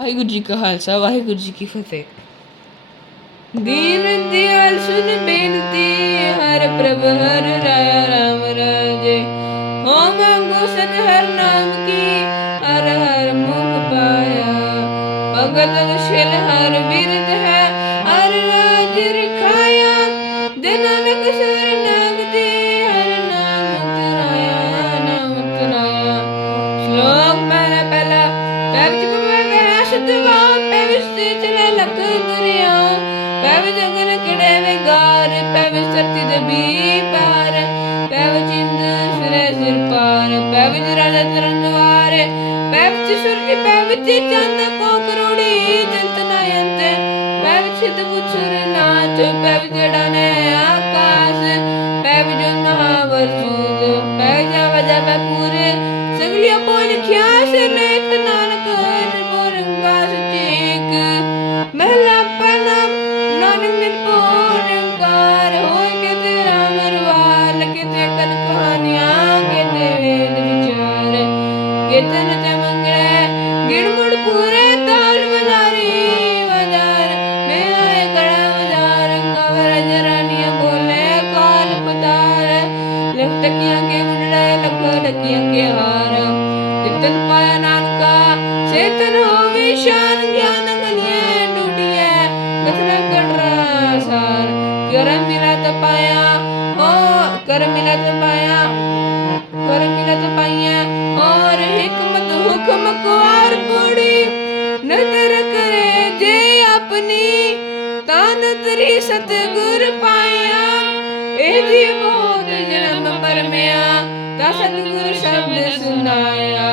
ਵਾਹਿਗੁਰੂ ਜੀ ਕਾ ਖਾਲਸਾ, ਵਾਹਿਗੁਰੂ ਜੀ ਕੀ ਫਤਿਹ। ਦੀਨ ਦਿਆਲ ਸੁਨ ਬੇਨਤੀ ਹਰ ਪ੍ਰਭ, ਹਰ ਰਾਇਆ, ਰਾਮ ਰਾਜੇ। ਹੋ ਮੰਗੋ ਸਨ ਹਰ ਨਾਮ ਕੀ, ਹਰ ਹਰ ਮੁਖ ਪਾਇਆ। ਭਗਤ ਸ਼ਿਲ ਹਰ ਪਵੇ ਸਤਵਾ ਪੈਵ ਸੇ ਚਲੇ ਲਖ ਦਰਿਆ ਪੈਵ ਜਗਨ ਕਿੜੇ ਵਿਗਾਰ ਪੈਵ ਸਰਤੀ ਦੇ ਬੀ ਪਾਰ ਪੈਵ ਚਿੰਦ ਸਿਰੇ ਸਿਰ ਪਾਰ ਪੈਵ ਜਰਾਜ ਤਰਨਵਾਰ ਪੈਵ ਚ ਸੂਰਜ ਪੈਵ ਚ ਚੰਦ ਕੋ ਕਰੋੜੀ ਜੰਤ ਨਯੰਤ ਪੈਵ ਛਿਤ ਪੁਛਰ ਨਾਚ ਪੈਵ ਜੜਾ ਨੇ ਆਕਾਸ਼ ਪੈਵ ਜੋ ਨਹਾਵਰ ਸੂਦ ਪੈਵ ਜਾਵਾ ਜਾਵਾ ਪੂਰੇ, ਸਗਲੀਆਂ ਪੋਲ ਖਿਆ ਸੇ ਚੇਤਨ ਹੋਵੇ ਸ਼ਾਨ ਗਿਆਨ ਗਲੀਏ ਮਿਲਤ ਪਾਇਆ ਹੋ ਕਰ ਮਿਲਤ ਪਾਇਆ, ਕਰ ਮਿਲਤ ਪਾਇਆ ਔਰ ਹਕਮਤ ਹੁਕਮ ਕੋ ਪੂੜੀ ਨਦਰ ਕਰੇ ਜੇ ਆਪਣੀ ਤਨ ਤਰੀ ਸਤਗੁਰ ਪਾਇਆ। ਇਹ ਜੀ ਬਹੁਤ ਜਨਮ ਪਰਮਿਆ, ਤਾ ਸਤਗੁਰ ਸ਼ਬਦ ਸੁਨਾਇਆ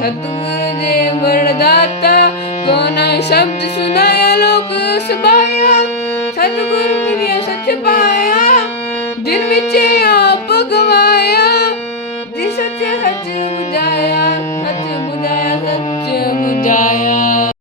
ਸਤਗੁਰ ਦੇ ਵਰਦਾਤਾ ਕੋ ਨਾ ਸ਼ਬਦ ਸੁਨਾਇਆ ਲੋਕ ਸਬਾਇਆ ਸਤਗੁਰ ਮਿਲਿਆ ਸੱਚ ਪਾਇਆ ਦਿਨ ਵਿੱਚ ਆ